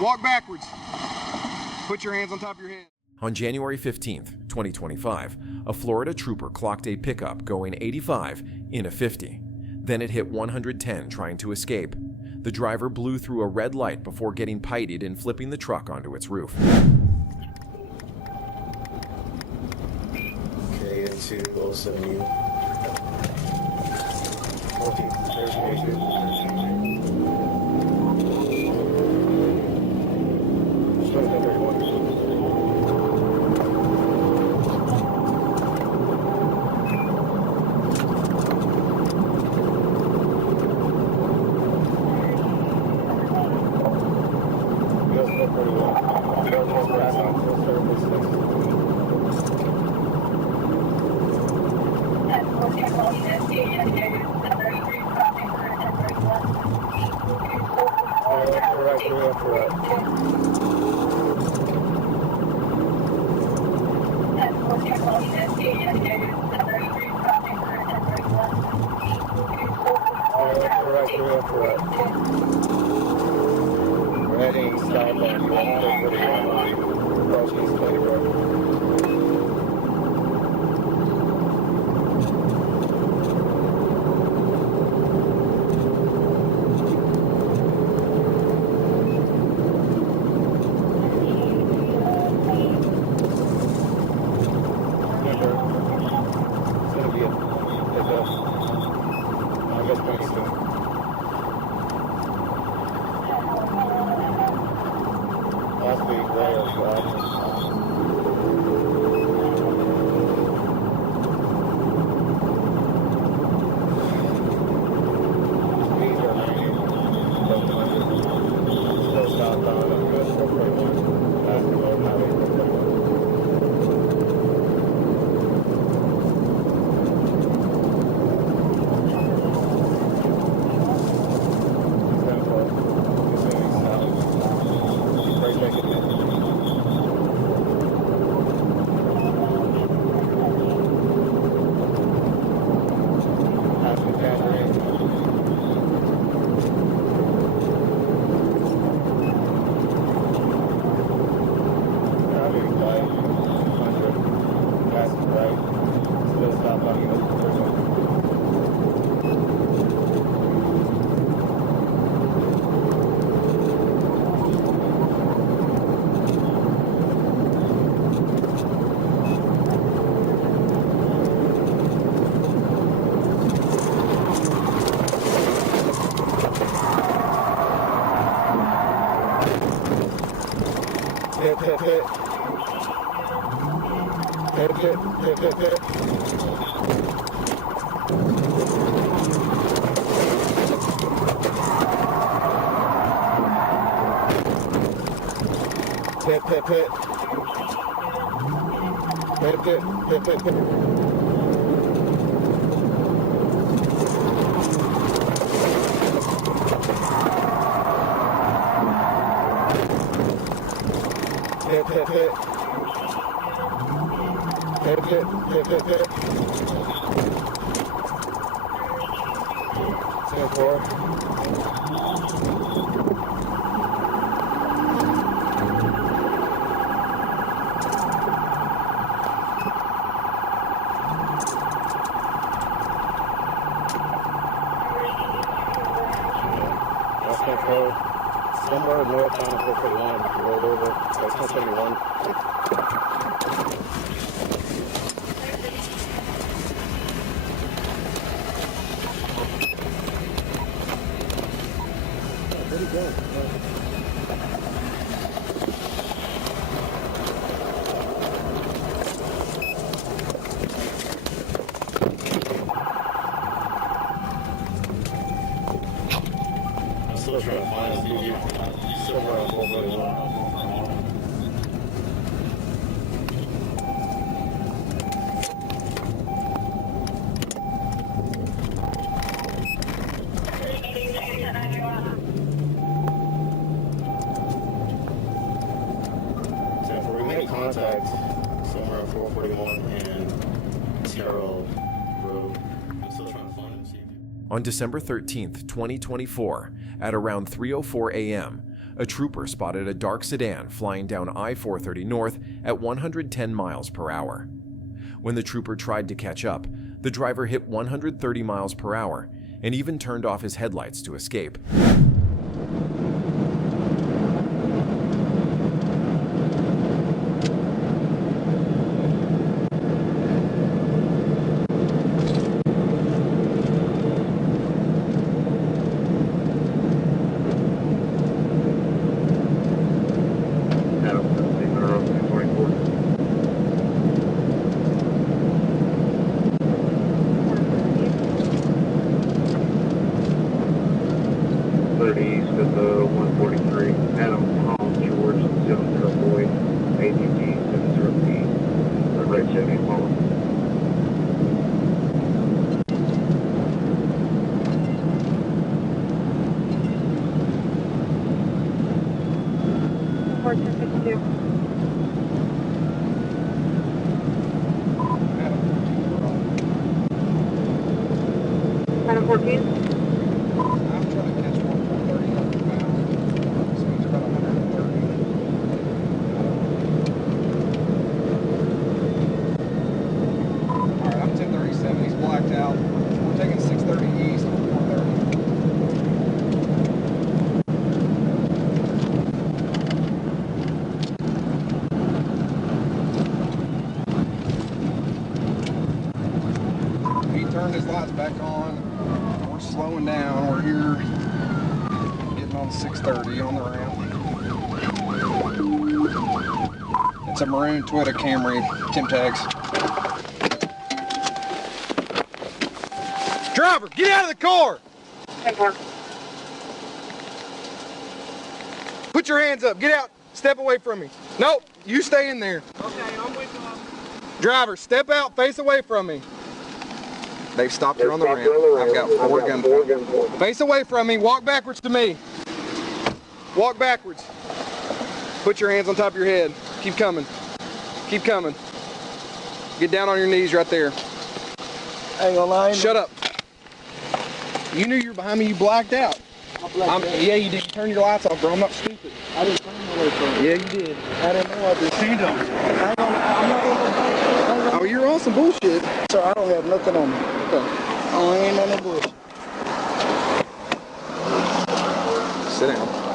Walk backwards. Put your hands on top of your head. On January 15th, 2025, a Florida trooper clocked a pickup going 85 in a 50. Then it hit 110 trying to escape. The driver blew through a red light before getting pitied and flipping the truck onto its roof. Okay, into 070. 14. There's 42. Heading southbound, approaching Slade Road. Somewhere north on 441, rolled over, that's 171. Where'd he go? I'm still trying to find a few somewhere on 441. Contact somewhere on 441 and Terrell Road. I'm still trying to find him. On December 13th, 2024, at around 3:04 a.m., a trooper spotted a dark sedan flying down I-430 North at 110 miles per hour. When the trooper tried to catch up, the driver hit 130 miles per hour and even turned off his headlights to escape. East at the 143, Adam Tom George 704, ADG 703, the red Chevy Impala. Adam 14. Blacked out. We're taking 630 east on 430. He turned his lights back on. We're slowing down. We're here getting on 630 on the ramp. It's a maroon Toyota Camry, Tim tags. Driver, get out of the car! Put your hands up, get out, step away from me. Nope, you stay in there. Okay, I'm with you. Driver, step out, face away from me. They've stopped here on the ramp. I've got four guns. Face away from me, walk backwards to me. Walk backwards. Put your hands on top of your head. Keep coming. Keep coming. Get down on your knees right there. I ain't gonna lie. Shut up. You knew you were behind me, you blacked out. Yeah, you did. You turn your lights off, bro. I'm not stupid. I didn't turn my way from Yeah, you did. I didn't know I did. I'm not gonna. Oh, you're on some bullshit. Sir, I don't have nothing on me. Okay. I ain't on no bullshit. Sit down.